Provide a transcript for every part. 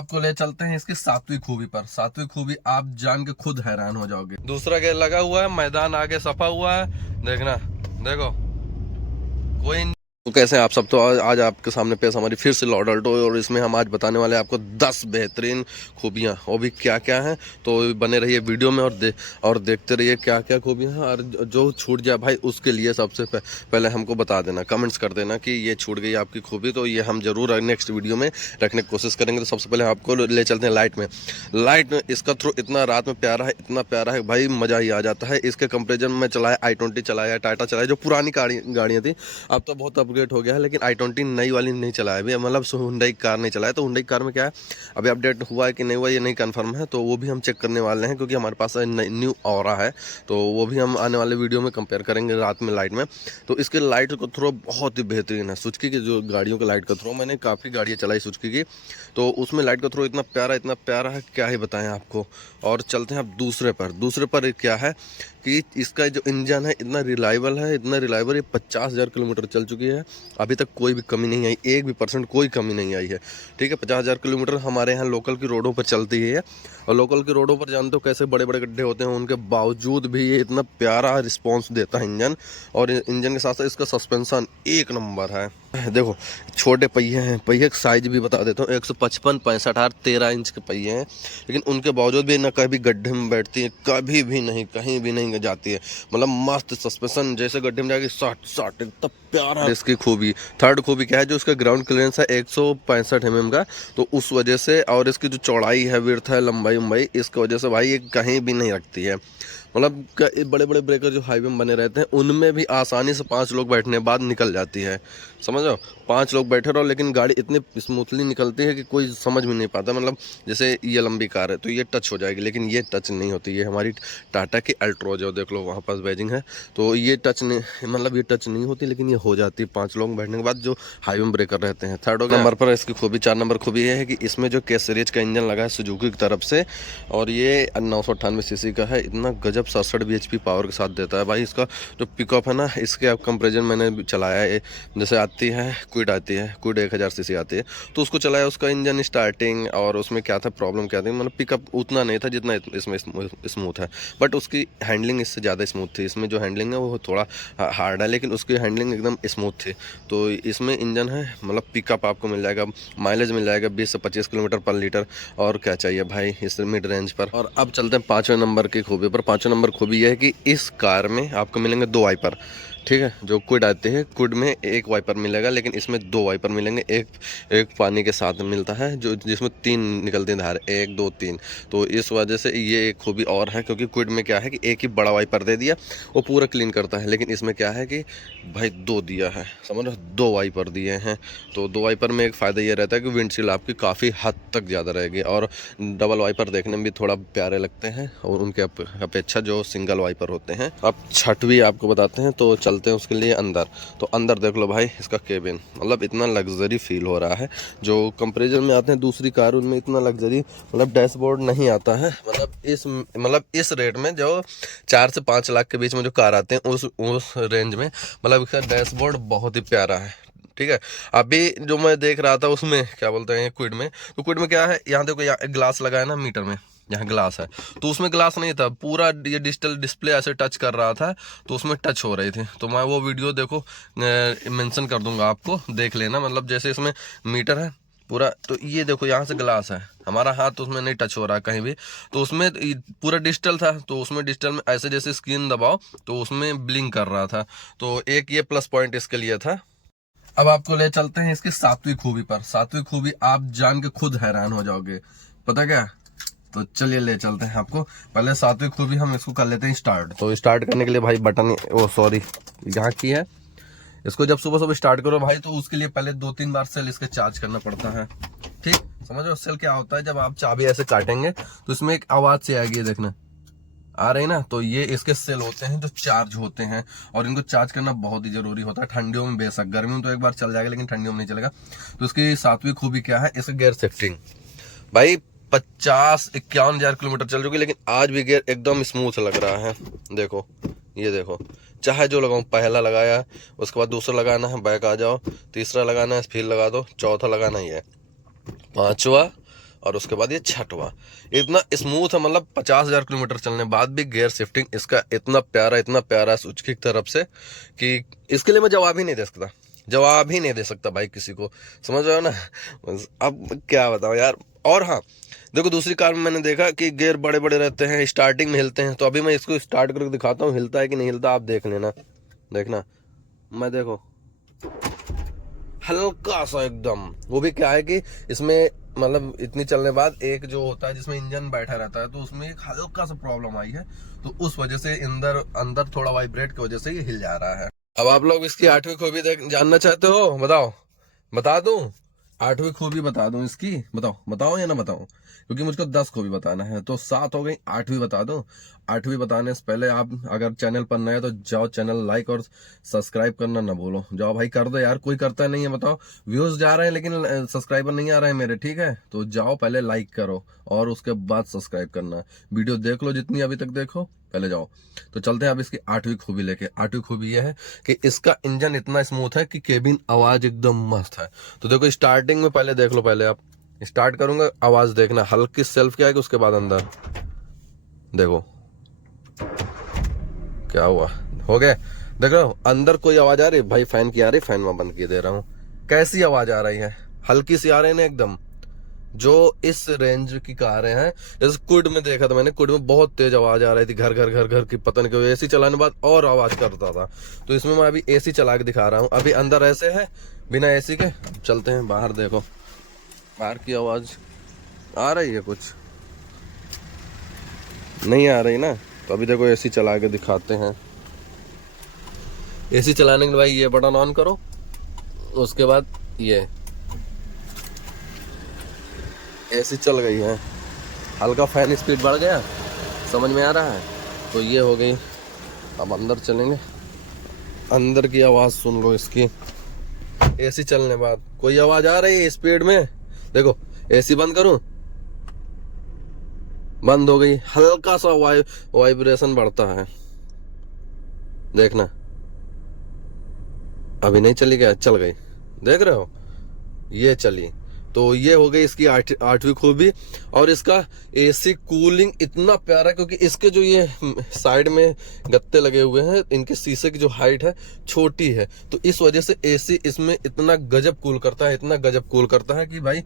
आपको ले चलते हैं इसकी सातवीं खूबी पर। सातवीं खूबी आप जान के खुद हैरान हो जाओगे। दूसरा गेयर लगा हुआ है, मैदान आगे सफा हुआ है, देखना, देखो कोई। तो कैसे हैं आप सब। तो आज आपके सामने पेश हमारी फिर से लॉर्ड अल्टो, और इसमें हम आज बताने वाले हैं आपको 10 बेहतरीन खूबियां, वो भी क्या क्या हैं। तो बने रहिए वीडियो में और देखते रहिए क्या क्या खूबियां हैं। और जो छूट जाए भाई उसके लिए सबसे पहले हमको बता देना, कमेंट्स कर देना कि ये छूट गई आपकी खूबी, तो ये हम जरूर नेक्स्ट वीडियो में रखने की कोशिश करेंगे। तो सबसे पहले आपको ले चलते हैं लाइट में। लाइट में इसका थ्रो इतना रात में प्यारा है, इतना प्यारा है भाई, मज़ा ही आ जाता है। इसके कंपेरिजन में चलाया i20 चलाया, टाटा चलाया, जो पुरानी गाड़ियाँ थी। अब तो बहुत अपग्रेड हो गया है, लेकिन i20 नई वाली नहीं चलाया अभी, मतलब हुंडई कार नहीं चलाया। तो हुंडई कार में क्या है, अभी अपडेट हुआ है कि नहीं हुआ ये नहीं कंफर्म है, तो वो भी हम चेक करने वाले हैं, क्योंकि हमारे पास न्यू ऑरा है। तो वो भी हम आने वाले वीडियो में कंपेयर करेंगे रात में लाइट में। तो इसके लाइट का थ्रो बहुत ही बेहतरीन है। सुजुकी की जो गाड़ियों का लाइट का थ्रो, मैंने काफ़ी गाड़ियाँ चलाई सुजुकी की, तो उसमें लाइट का थ्रो इतना प्यारा है, क्या ही बताएं आपको। और चलते हैं अब दूसरे पर क्या है कि इसका जो इंजन है इतना रिलायबल है, ये 50,000 किलोमीटर चल चुकी है, अभी तक कोई भी कमी नहीं आई, 1% कोई कमी नहीं आई है। ठीक है, 50,000 किलोमीटर हमारे यहाँ लोकल की रोडों पर चलती है, और लोकल की रोडों पर जानते हो कैसे बड़े बड़े गड्ढे होते हैं, उनके बावजूद भी ये इतना प्यारा रिस्पॉन्स देता है इंजन। और इंजन के साथ साथ इसका सस्पेंशन एक नंबर है। देखो छोटे पहिए हैं, पहिए का साइज भी बता देता हूँ, 155, 65, 13 इंच के पहिए हैं, लेकिन उनके बावजूद भी ना कभी गड्ढे में बैठती है, कभी भी नहीं, कहीं भी नहीं जाती है। मतलब मस्त सस्पेंशन, जैसे गड्ढे में जाएगी सट एकदम प्यारा। इसकी खूबी, थर्ड खूबी क्या है, जो इसका ग्राउंड क्लियरेंस है 165 mm का, तो उस वजह से, और इसकी जो चौड़ाई है, विड्थ है, लंबाई, इसकी वजह से भाई ये कहीं भी नहीं रखती है। मतलब बड़े बड़े ब्रेकर जो हाईवे में बने रहते हैं, उनमें भी आसानी से 5 लोग बैठने के बाद निकल जाती है, समझ लो। 5 लोग बैठे रहो, लेकिन गाड़ी इतनी स्मूथली निकलती है कि कोई समझ में नहीं पाता। मतलब जैसे ये लंबी कार है तो ये टच हो जाएगी, लेकिन ये टच नहीं होती। ये हमारी टाटा की अल्ट्रोज है, देख लो वहाँ पास बैजिंग है, तो ये टच नहीं, मतलब ये टच नहीं होती, लेकिन ये हो जाती है 5 लोग बैठने के बाद, जो हाईवे में ब्रेकर रहते हैं। थर्ड नंबर पर इसकी खूबी, 4 नंबर खूबी ये है कि इसमें जो के सीरीज का इंजन लगा है सुजुकी की तरफ से, और ये 998 सीसी का है, इतना गजब 67 bhp पावर के साथ देता है भाई। इसका जो पिकअप है ना, इसके अब कंपेरिजन मैंने चलाया है, जैसे आती है क्विड 1000 सीसी आती है, तो उसको चलाया, उसका इंजन स्टार्टिंग, और उसमें क्या था, प्रॉब्लम क्या थी, मतलब पिकअप उतना नहीं था जितना इसमें स्मूथ है, बट उसकी हैंडलिंग इससे ज़्यादा स्मूथ थी। इसमें जो हैंडलिंग है वो थोड़ा हार्ड है, लेकिन उसकी हैंडलिंग एकदम स्मूथ थी। तो इसमें इंजन है, मतलब पिकअप आपको मिल जाएगा, माइलेज मिल जाएगा 20 से 25 किलोमीटर पर लीटर, और क्या चाहिए भाई इस मिड रेंज पर। और अब चलते हैं 5वें नंबर की खूबी पर। 5वें नंबर खूबी यह है कि इस कार में आपको मिलेंगे 2 वाइपर। ठीक है, जो क्विड आते हैं, क्विड में 1 वाइपर मिलेगा, लेकिन इसमें 2 वाइपर मिलेंगे। एक पानी के साथ मिलता है, जो जिसमें 3 निकलती हैं धार, 1 2 3। तो इस वजह से ये एक खूबी और है, क्योंकि क्विड में क्या है कि एक ही बड़ा वाइपर दे दिया, वो पूरा क्लीन करता है, लेकिन इसमें क्या है कि भाई 2 दिया है, समझ लो, 2 वाइपर दिए हैं। तो 2 वाइपर में एक फ़ायदा ये रहता है कि विंडशील्ड आपकी काफ़ी हद तक ज़्यादा रहेगी, और डबल वाइपर देखने में भी थोड़ा प्यारे लगते हैं, और उनके अपेक्षा जो सिंगल वाइपर होते हैं। अब छठवीं आपको बताते हैं, तो चलते हैं उसके लिए अंदर। तो अंदर देख लो भाई, इसका केबिन, मतलब इतना लग्जरी फील हो रहा है। जो कंपेरिजन में आते हैं दूसरी कार, उनमें इतना लग्जरी, मतलब डैशबोर्ड नहीं आता है। मतलब इस रेट में जो 4 से 5 लाख के बीच में जो कार आते हैं, उस रेंज में, मतलब इसका डैशबोर्ड बहुत ही प्यारा है। ठीक है, अभी जो मैं देख रहा था उसमें क्या बोलते हैं क्विड में, तो क्विड में क्या है, यहाँ देखो, यहाँ ग्लास लगा है ना मीटर में, यहाँ ग्लास है, तो उसमें ग्लास नहीं था, पूरा ये डिजिटल डिस्प्ले ऐसे टच कर रहा था, तो उसमें टच हो रही थी। तो मैं वो वीडियो देखो मेंशन कर दूंगा, आपको देख लेना। मतलब जैसे इसमें मीटर है पूरा, तो ये देखो यहाँ से ग्लास है, हमारा हाथ तो उसमें नहीं टच हो रहा कहीं भी, तो उसमें पूरा डिजिटल था, तो उसमें डिजिटल में ऐसे जैसे स्क्रीन दबाओ तो उसमें ब्लिंक कर रहा था। तो एक ये प्लस पॉइंट इसके लिए था। अब आपको ले चलते हैं इसकी 7वीं खूबी पर। 7वीं खूबी आप जान के खुद हैरान हो जाओगे, पता क्या। तो चलिए ले चलते हैं आपको। पहले 7वीं खूबी हम इसको कर लेते हैं स्टार्ट। तो स्टार्ट करने के लिए भाई बटन, ओ सॉरी, यहाँ की है, इसको जब सुबह सुबह स्टार्ट करो भाई, तो उसके लिए पहले 2-3 बार सेल इसके चार्ज करना पड़ता है। ठीक, समझ लो सेल क्या होता है, जब आप चाबी ऐसे काटेंगे तो इसमें एक आवाज से आएगी, देखना आ रही ना, तो ये इसके सेल होते हैं जो चार्ज होते हैं, और इनको चार्ज करना बहुत ही जरूरी होता है। ठंडियों में बेशक, गर्मियों में तो एक बार चल जाएगा, लेकिन ठंडियों में नहीं चलेगा। तो इसकी 7वीं खूबी क्या है, इसका गियर शिफ्टिंग। भाई 50-51 हजार किलोमीटर चल चुकी, लेकिन आज भी गियर एकदम स्मूथ लग रहा है। देखो, ये देखो, चाहे जो लगाऊं, पहला लगाया, उसके बाद दूसरा लगाना है, बैक आ जाओ, तीसरा लगाना है, फिर लगा दो, चौथा लगाना ही है, पांचवा, और उसके बाद ये छठवां। इतना स्मूथ है, मतलब 50,000 किलोमीटर चलने बाद भी गियर शिफ्टिंग इसका इतना प्यारा सुजुकी की तरफ से कि इसके लिए मैं जवाब ही नहीं दे सकता भाई किसी को, समझ रहे हो ना। अब क्या बताओ यार। और हाँ देखो, दूसरी कार में मैंने देखा कि गियर बड़े बड़े रहते हैं, स्टार्टिंग में हिलते हैं, तो अभी मैं इसको स्टार्ट करके दिखाता हूँ हिलता है कि नहीं हिलता, आप देख लेना। देखना, मैं देखो हल्का सा एकदम, वो भी क्या है कि इसमें मतलब इतनी चलने बाद एक जो होता है जिसमें इंजन बैठा रहता है, तो उसमें एक हल्का सा प्रॉब्लम आई है, तो उस वजह से अंदर थोड़ा वाइब्रेट की वजह से ये हिल जा रहा है। अब आप लोग इसकी 8वीं खूबी जानना चाहते हो, बताओ, बता दूं? 8वीं खूबी बता दूं इसकी, बताओ या ना बताऊं, क्योंकि मुझको 10 खूबी बताना है, तो 7 हो गई, 8वीं बता दूं। 8वीं बताने से पहले आप अगर चैनल पर नए तो जाओ, चैनल लाइक और सब्सक्राइब करना ना भूलो, जाओ भाई कर दो यार, कोई करता नहीं है, बताओ। व्यूज जा रहे हैं लेकिन सब्सक्राइबर नहीं आ रहे हैं मेरे, ठीक है, तो जाओ पहले लाइक करो और उसके बाद सब्सक्राइब करना। वीडियो देख लो जितनी अभी तक देखो, पहले जाओ। तो चलते हैं अब इसकी 8वीं खूबी लेके। 8वीं खूबी यह है कि इसका इंजन इतना स्मूथ है कि केबिन आवाज एकदम मस्त है। तो देखो स्टार्टिंग में पहले देख लो, पहले आप स्टार्ट करूंगा, आवाज देखना, हल्की सेल्फ क्या है कि उसके बाद अंदर देखो क्या हुआ, हो गया। देख रहे हो अंदर कोई आवाज आ रही है भाई, फैन की आ रही, फैन में बंद किए दे रहा हूँ, कैसी आवाज आ रही है, हल्की सी आ रही है ना एकदम। जो इस रेंज की कारें हैं, जैसे कुड में देखा था मैंने, कुड में बहुत तेज आवाज आ रही थी, घर घर घर घर की, पता नहीं क्यों, एसी चलाने बाद और आवाज करता था। तो इसमें मैं अभी एसी चला के दिखा रहा हूँ, अभी अंदर ऐसे है बिना एसी के। चलते हैं बाहर, देखो बाहर की आवाज आ रही है, कुछ नहीं आ रही ना, तो अभी देखो एसी चला के दिखाते हैं। एसी चलाने के भाई ये बटन ऑन करो, उसके बाद ये एसी चल गई है, हल्का फैन स्पीड बढ़ गया, समझ में आ रहा है, तो ये हो गई। अब अंदर चलेंगे, अंदर की आवाज सुन लो इसकी। एसी चलने बाद कोई आवाज आ रही है स्पीड में, देखो एसी बंद करूं, बंद हो गई, हल्का सा वाइब्रेशन बढ़ता है, देखना। अभी नहीं चली, क्या चल गई, देख रहे हो, ये चली। तो ये हो गई इसकी 8वीं खूबी। और इसका एसी कूलिंग इतना प्यारा, क्योंकि इसके जो ये साइड में गत्ते लगे हुए हैं, इनके शीशे की जो हाइट है छोटी है, तो इस वजह से एसी इसमें इतना गजब कूल करता है, इतना गजब कूल करता है कि भाई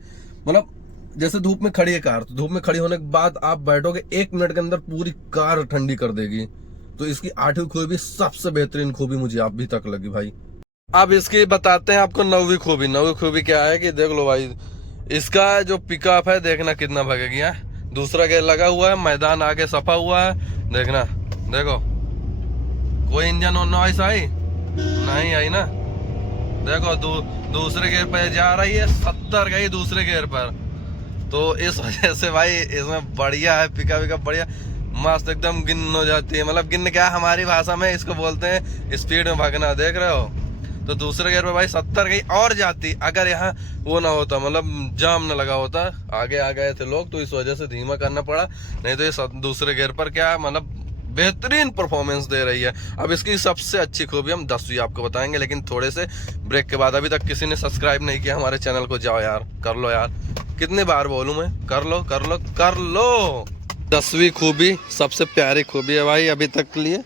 मतलब जैसे धूप में खड़ी है कार, तो धूप में खड़ी होने के बाद आप बैठोगे 1 मिनट के अंदर पूरी कार ठंडी कर देगी। तो इसकी 8वीं खूबी सबसे बेहतरीन खूबी मुझे अभी तक लगी भाई। अब इसकी बताते हैं आपको 9वीं खूबी। 9वीं खूबी क्या है कि देख लो भाई, इसका जो पिकअप है देखना कितना भगेगी है। दूसरा गेयर लगा हुआ है, मैदान आगे सफा हुआ है, देखना, देखो कोई इंजन और नॉइस आई नहीं आई ना। देखो दूसरे गेयर पर जा रही है, 70 गई दूसरे गेयर पर, तो इस वजह से भाई इसमें बढ़िया है, पिकअप विकअप बढ़िया मस्त एकदम गिन हो जाती है। मतलब गिन क्या, हमारी भाषा में इसको बोलते हैं स्पीड में भागना, देख रहे हो। तो दूसरे गेयर पे भाई 70 गई और जाती, अगर यहाँ वो ना होता, मतलब जाम ना लगा होता, आगे आ गए थे लोग, तो इस वजह से धीमा करना पड़ा, नहीं तो ये दूसरे गेयर पर क्या मतलब बेहतरीन परफॉर्मेंस दे रही है। अब इसकी सबसे अच्छी खूबी हम 10वीं आपको बताएंगे, लेकिन थोड़े से ब्रेक के बाद। अभी तक किसी ने सब्सक्राइब नहीं किया हमारे चैनल को, जाओ यार कर लो यार, कितने बार बोलूं मैं, कर लो कर लो कर लो। 10वीं खूबी सबसे प्यारी खूबी है भाई अभी तक के लिए,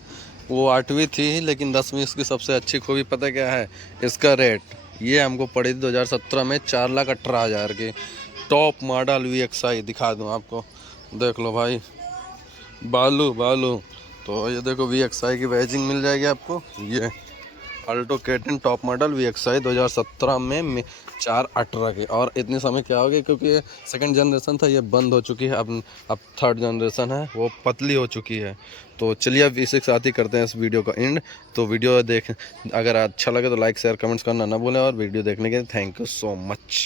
वो 8वीं थी, लेकिन 10वीं इसकी सबसे अच्छी खूबी पता क्या है, इसका रेट। ये हमको पड़ी थी 2017 में 4,18,000 की, टॉप मॉडल VXI। दिखा दूं आपको, देख लो भाई, बालू। तो ये देखो VXI की बैजिंग मिल जाएगी आपको, ये Alto K10 top model VXI 2017 में 4,18 की। और इतने समय क्या हो गया, क्योंकि ये सेकंड जनरेशन था, ये बंद हो चुकी है, अब थर्ड जनरेशन है, वो पतली हो चुकी है। तो चलिए अब इसी के साथ ही करते हैं इस वीडियो का एंड। तो वीडियो अगर अच्छा लगे तो लाइक शेयर कमेंट्स करना ना भूलें, और वीडियो देखने के लिए थैंक यू सो मच।